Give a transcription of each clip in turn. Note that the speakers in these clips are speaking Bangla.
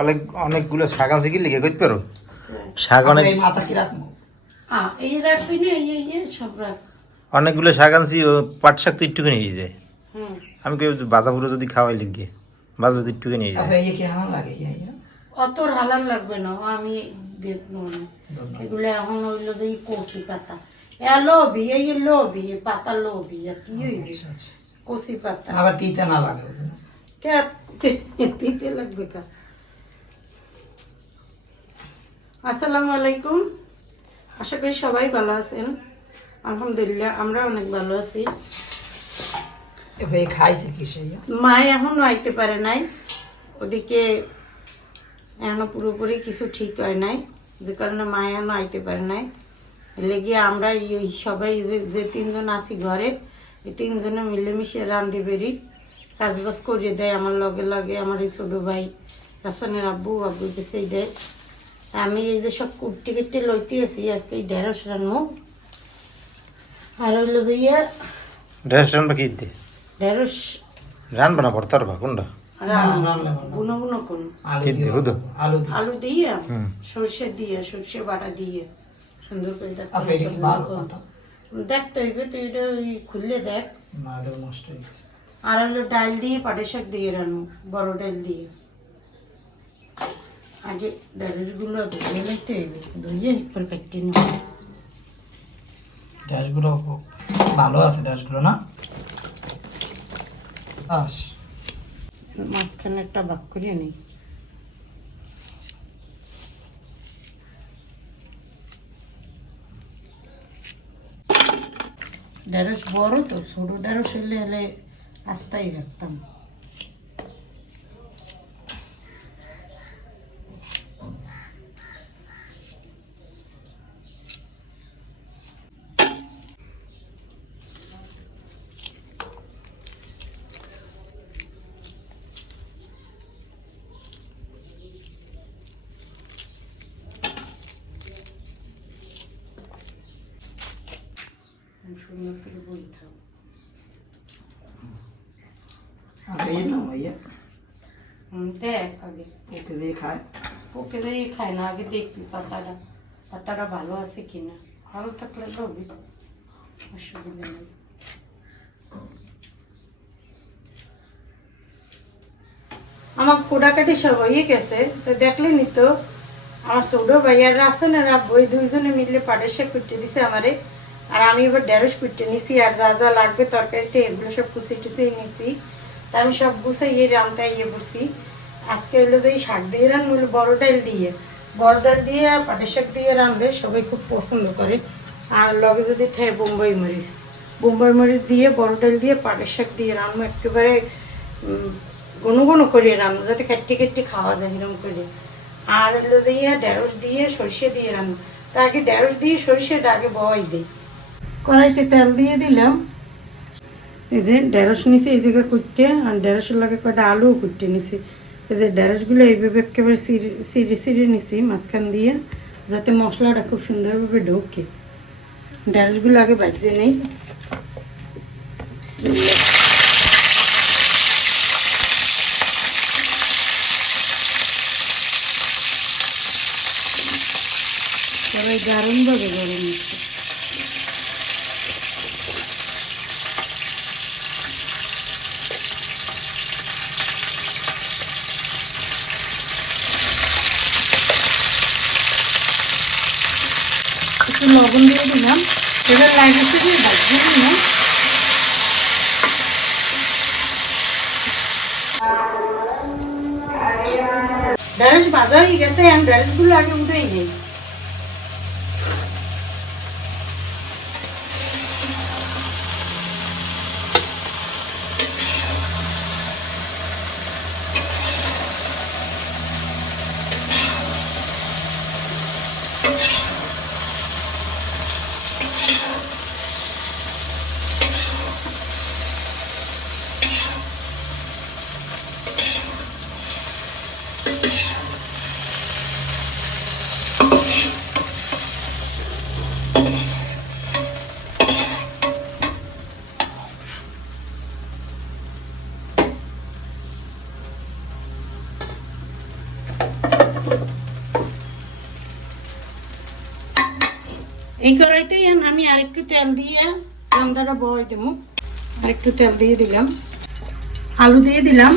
অনেক অনেকগুলো শাক আছে কি লিখে কইতে পারো শাক অনেক এই মাথা কি রাখবো এই রাখবি না এই সব রাখ। অনেকগুলো শাক আনছি পাট শাক তো একটুখানি নিয়ে যায় হুম আমি কেউ বাজা পুরো যদি খাওয়াই লিখে বাজা যদি একটুখানি নিয়ে যায় আবে এই কি হামান লাগে অত হালান লাগবে না আমি দেখবো না এগুলো এখন হইলো এই কচি পাতা লোভি এই লোভি পাতা লোভি আর কি হইবে কচি পাতা আবার তিতে না লাগে কে দিতে লাগবে কা। আসসালামু আলাইকুম, আশা করি সবাই ভালো আছেন। আলহামদুলিল্লাহ আমরা অনেক ভালো আছি। এবে খাইছে কি সেই মা এখনো আইতে পারে নাই, ওদিকে এখনো পুরোপুরি কিছু ঠিক হয় নাই, যে কারণে মা এখনো আইতে পারে নাই। লেগে আমরা সবাই যে তিনজন আছি ঘরে, এই তিনজনে মিলেমিশে রান্ধি বেরি কাজ বাজ করিয়ে দেয় আমার লগে লগে। আমার এই ছোটো ভাই রাফসানের আব্বু পিছিয়ে দেয়। আমি এই যে সব কুট্টি কেটে লইতে আছি আজকে এই ঢেঁড়স রান্নু। আর হইলো যে রেস্টুরেন্ট কি দে ঢেঁড়স রানবা না ভর্তার বা কোনটা বুনো বুনো করুন কি দে বুঝো আলু দিয়ে সর্ষে দিয়ে সর্ষে বাটা দিয়ে সুন্দর করে আবে এটা কি ভালো কথা দেখতে হইবে তুই এটা খুললে দেখ। না এটা নষ্ট হয়ে গেছে আর হলো ডাল দিয়ে পাটের শাক দিয়ে রান্নু, বড় ডাল দিয়ে। আগে ঢেঁড়সগুলো ধুয়ে নিতে হইবে, ধুয়ে পরে কাটতে নিব। ড্যাশগুলো ভালো আছে ড্যাশগুলো না বাস মাঝখানে একটা ভাগ করে নিই। ঢেঁড়স বড় তো, ছোট ঢেঁড়স হলে হলে আস্তাই রাখতাম। সুন্দর করে বইতাম। আরে এই না ভাইয়া দেখ আগে ওকে দিয়ে খায় ওকে দিয়ে খাই না, আগে দেখবি পাতাটা ভালো আছে কিনা। ভালো থাকলে লবি, অসুবিধা নেই। আমার কোড়াকাটি সব হয়ে গেছে, তো দেখলেনি তো আমার ছোট ভাইয়ার রাখছেন আর বই দুইজনে মিলে পাটের শাক কুটে দিছে আমারে। আর আমি এবার ঢেঁড়স কুটে নিছি, আর যা যা লাগবে তরকারিতে এগুলো সব কুচিয়ে নিছি। তা আমি সব গুছিয়ে রান্না বসি। আজকে হইলো যে এই শাক দিয়ে রান্না হলো বড় ডাল দিয়ে আর পাটের শাক দিয়ে রাঁধলে সবাই খুব পছন্দ করে। আর লগে যদি থাকে বোম্বাই মরিচ দিয়ে বড় ডাল দিয়ে পাটের শাক দিয়ে রান্না একেবারে ঘন করে রান্না, যাতে কেটে খাওয়া যায় এরকম করে। আর হলো যে ঢেঁড়স দিয়ে সরষে দিয়ে রান্না, তা আগে ঢেঁড়স দিয়ে সরষেটা আগে বয় দিই। কড়াইতে তেল দিয়ে দিলাম, এই যে ঢেঁড়স নিছি এই জায়গায় কুটতে, আর ঢেঁড়সের লাগে কয়টা আলুও কুটতে নিছি। এই যে ঢেঁড়সগুলো এইভাবে একেবারে সিঁড়ে নিছি মাঝখান দিয়ে, যাতে মশলাটা খুব সুন্দরভাবে ঢোকে। ঢেঁড়সগুলো আগে বাজিয়ে নেই। সবাই দারুণভাবে গরম হচ্ছে। একটু লবণ দিয়ে দিলাম, এবার লাগিয়েছে দিয়ে বাজিয়ে দিলাম। ঢেঁড়স ভাজা হয়ে গেছে, আমি ঢেঁড়সগুলো আগে উঠেই নেই। এই কড়াইতেই আমি আরেকটু তেল দিয়ে রান্নাটা বয় দেবো। আরেকটু তেল দিয়ে দিলাম, আলু দিয়ে দিলাম,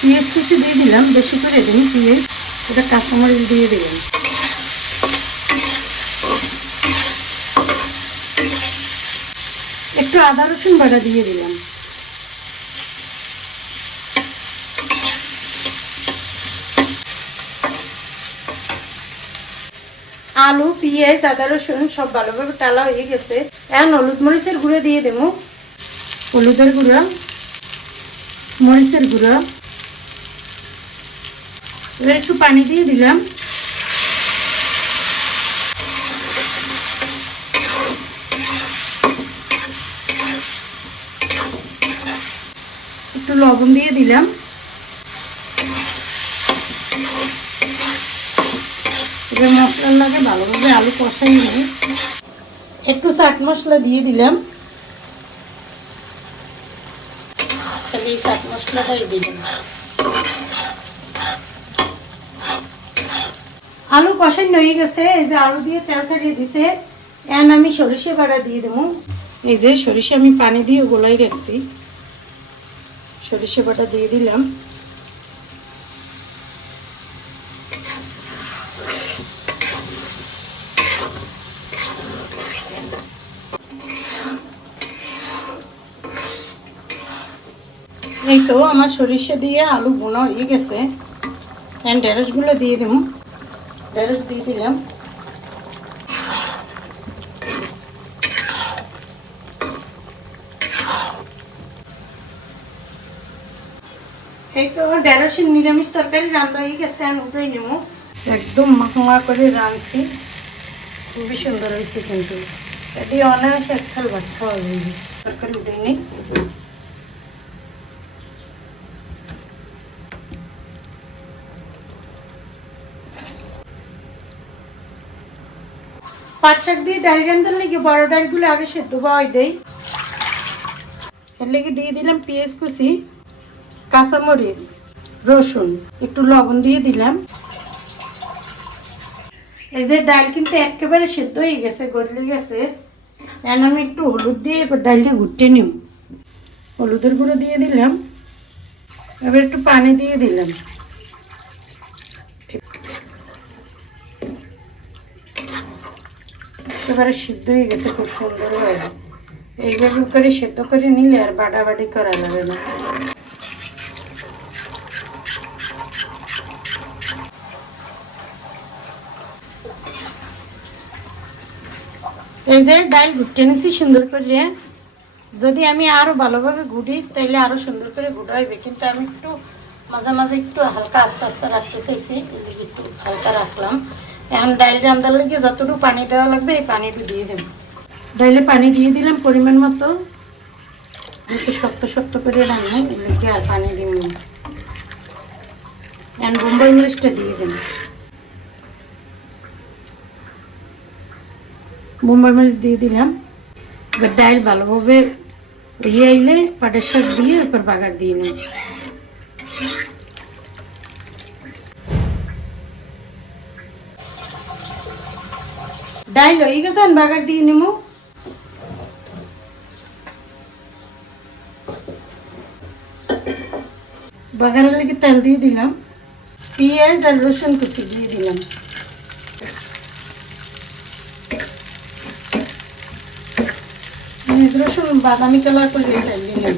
পেঁয়াজ কুচি দিয়ে দিলাম, বেশি করে দিন পেঁয়াজ, এটা কাঁচামরিচ দিয়ে দিলাম, একটু আদা রসুন বাটা দিয়ে দিলাম। আলু পেঁয়াজ আদা রসুন সব ভালোভাবে টালা হয়ে গেছে। এখন হলুদ মরিচের গুঁড়ো দিয়ে দেবো, হলুদের গুঁড়ো, মরিচের গুঁড়ো, এবার একটু পানি দিয়ে দিলাম, একটু লবণ দিয়ে দিলাম, এবার মশলার লাগে ভালোভাবে আলু কষাই নিয়ে একটু চাট মশলা দিয়ে দিলাম, খালি চাট মশলাটাই দিলাম। আলু কষাই হয়ে গেছে, এই যে আলু দিয়ে তেল ছাড়িয়ে দিছে। এখন আমি সরিষা বাটা দিয়ে দেবো। এই যে সরিষা আমি পানি দিয়ে গোলাই রাখছি, সরিষা বাটা দিয়ে দিলাম। এই তো আমার সরিষা দিয়ে আলু বোনা হয়ে গেছে। এখন ঢেঁড়সগুলো দিয়ে দেবো, ঢেঁড়স দিয়ে দিলাম, এই তো ঢেঁড়সের নিরামিষ তরকারি রান্না হয়ে গেছে। আমি উঠাই নেব, একদম মাখমা করে রাঁধছি, খুবই সুন্দর হয়েছে। কিন্তু এটি অনায়াসে এক থাল ভাত খাওয়া যাবে। তরকারি উঠে নেই, পাট শাক দিয়ে ডাল রান্নার লেগে বড় ডালগুলো আগে সেদ্ধ বয় দেই। এর লেগে দিয়ে দিলাম পেঁয়াজ কুচি, কাঁচামরিচ, রসুন, একটু লবণ দিয়ে দিলাম। এই যে ডাল কিন্তু একেবারে সেদ্ধ হয়ে গেছে, গলে গেছে। এখন আমি একটু হলুদ দিয়ে এবার ডালটা ঘুরতে নিব, হলুদের গুঁড়ো দিয়ে দিলাম, এবার একটু পানি দিয়ে দিলাম। একেবারে সিদ্ধ হয়ে গেছে, খুব সুন্দর হয়। এইভাবে করে সেদ্ধ করে নিলে আর বাটাবাটি করা লাগে না। এই যে ডাল ঘুটে নিছি সুন্দর করে। যদি আমি আরো ভালোভাবে ঘুটি তাইলে আরো সুন্দর করে ঘুটা হইবে, কিন্তু আমি একটু মাঝে মাঝে একটু হালকা আস্তে আস্তে রাখতে চাইছি, একটু হালকা রাখলাম। এখন ডাল রান্নার লেগে যতটুকু পানি দেওয়া লাগবে এই পানিটু দিয়ে দেব। ডাইলে পানি দিয়ে দিলাম পরিমাণ মতো, একটু শক্ত শক্ত করে রান্না, এর লেগে আর পানি দিব না। এখন বোম্বাই মরিচটা দিয়ে দেব, বোম্বাই মরিচ দিয়ে দিলাম। এবার ডাল ভালোভাবে ইয়ে আইলে পাটের শাক দিয়ে এরপর বাগার দিয়ে নেব। ডাল হয়ে গেছে, বাগার দিয়ে নেব। বাগারের লেগে তেল দিয়ে দিলাম, পেঁয়াজ আর রসুন কুচি দিয়ে দিলাম। রসুন বাদামি কালার করে দিলাম।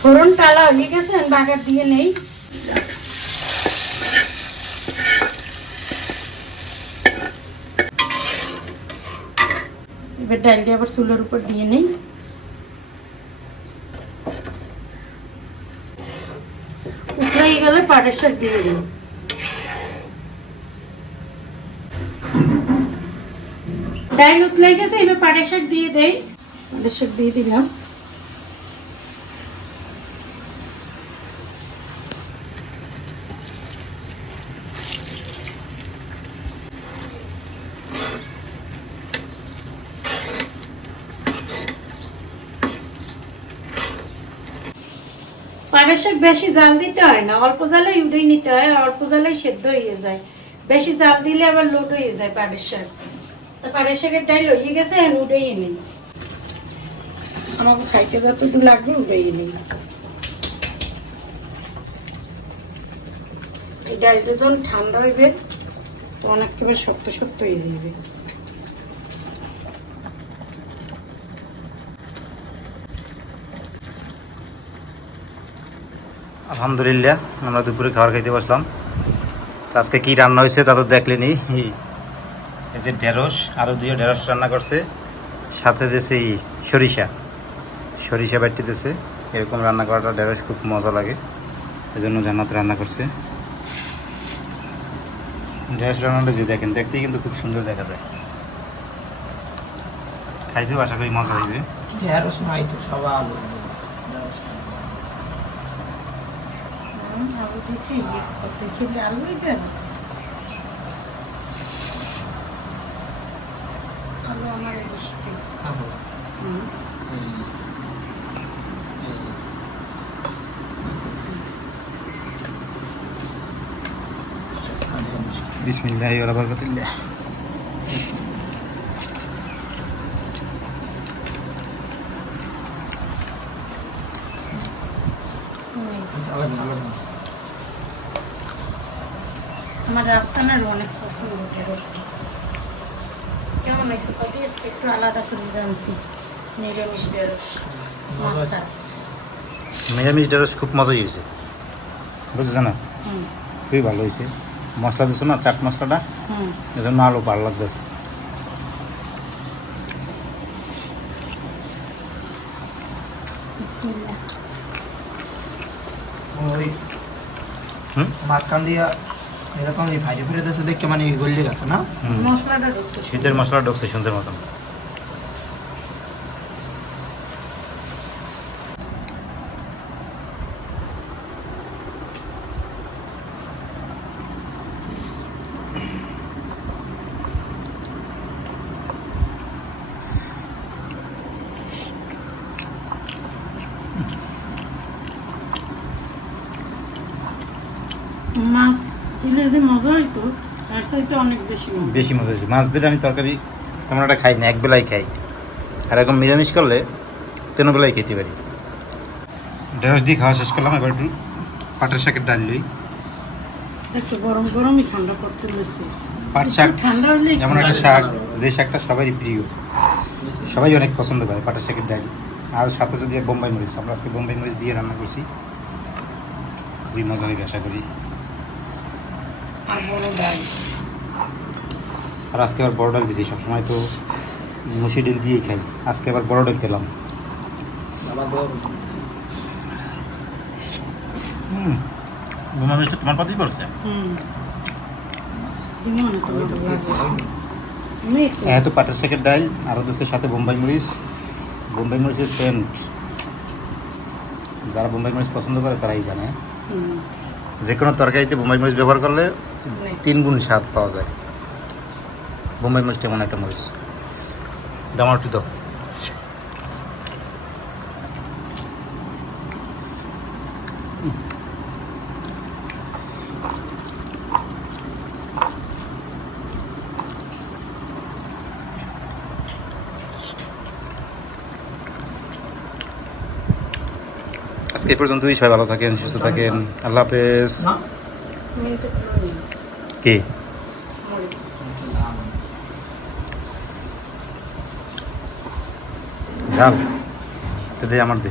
ফোড়ন টালা হয়ে গেছে, বাগার দিয়ে নেই। এবার ডালটা আবার চুলের উপর দিয়ে নেই। উতলাই গেলে পাটের শাক দিয়ে দিই। ডাল উতলাই গেছে, এবার পাটের শাক দিয়ে দেই। পাটের শাক দিয়ে দিলাম। পাটের শাক বেশি জাল দিতে হয় না, অল্প জালে উড়েই নিতে হয়, আর অল্প জালে সেদ্ধ হয়ে যায়। বেশি জাল দিলে আবার লোড হয়ে যায় পাটের শাক। তো পাটের শাকের ডাইল হয়ে গেছে, উড়েই নেই। আমাকে খাইতে যতটুকু লাগবে উড়েই নেই। এই ডালটা যখন ঠান্ডা হইবে তখন একেবারে শক্ত শক্ত হয়ে যাবে। আলহামদুলিল্লাহ আমরা দুপুরে খাবার খাইতে বসলাম। তো আজকে কি রান্না হয়েছে তা তো দেখলেনি। এই যে ঢেঁড়স, আরও দিয়ে ঢেঁড়স রান্না করছে, সাথে দিয়েছে সরিষা বাটি দিয়েছে। এরকম রান্না করাটা ঢেঁড়স খুব মজা লাগে, এই জন্য জান্নাত রান্না করছে। ঢেঁড়স রান্নাটা যে দেখেন, দেখতেই কিন্তু খুব সুন্দর দেখা যায়। খাইতেও আশা করি মজা হইবে। ঢেঁড়স নাই তো সব আলু। আলু দিছি, কত খেলে আলুই দেন। আলু আমার দিচ্ছি। বিসমিল্লাহি ওয়া বারাকাতুল্লাহ। আমার রাফসানার অনেক পছন্দ ঢেঁড়সটা। কেমন হয়েছে কত একটু আলাদা করে রাঁধছি, নিরামিষ ঢেঁড়স মশলা। নিরামিষ ঢেঁড়স খুব মজা হয়েছে, বুঝছো না? খুবই ভালো হয়েছে। মশলা দিছো না, চাট মশলাটা, এই জন্য আরও ভালো লাগতেছে। বিসমিল্লাহ। ওই মাঝখান দিয়া এরকম ভাজি ফিরে দিয়েছে দেখে মানে গলিয়ে গেছে না? মশলাটা ঢুকছে, শীতের মশলা ঢুকছে সুন্দর মতন। মাছ দিলে যে মজা হইতো তার চাইতে অনেক বেশি মজা। বেশি মজা হয়েছে। মাছ দিলে আমি তরকারি তেমন একটা খাই না, এক বেলাই খাই। আর এরকম নিরামিষ করলে 3 বেলাই খেতে পারি। ঢেঁড়স দিয়ে খাওয়া শেষ করলাম, এবার একটু পাটের শাকের ডাল লই। দেখো গরম গরমই ঠান্ডা করতে বসে। পাট শাক ঠান্ডা হলে এমন একটা শাক, যে শাকটা সবারই প্রিয়, সবাই অনেক পছন্দ করে পাটের শাকের ডাল। আর সাথে যদি বোম্বাই মরিচ, আমরা আজকে বোম্বাই মরিচ দিয়ে রান্না করছি, খুবই মজা হবে আশা করি। আর বড় ডাল। আর আজকে আবার বড় ডাল দিয়েছি, সবসময় তো মুসি ডাল দিয়েই খাই, আজকে আবার বড় ডাল দিলাম। বোম্বাই মরিচটা তোমার পাতেই পড়ছে। এত পাটের শাকের ডাল, আরও দেশের সাথে বোম্বাই মরিচ। বোম্বাই মরিচের সেন্ট, যারা বোম্বাই মরিচ পছন্দ করে তারাই জানে। যে কোনো তরকারিতে বোম্বাই মরিচ ব্যবহার করলে 3 গুণ স্বাদ পাওয়া যায়। বোম্বাই মরিচটা এমন একটা মরিচ। দামাটি দাও। আজকে এই পর্যন্তই। সবাই ভালো থাকেন, সুস্থ থাকেন। আল্লাহ হাফেজ। কি ঝাল তো দে, আমার দে।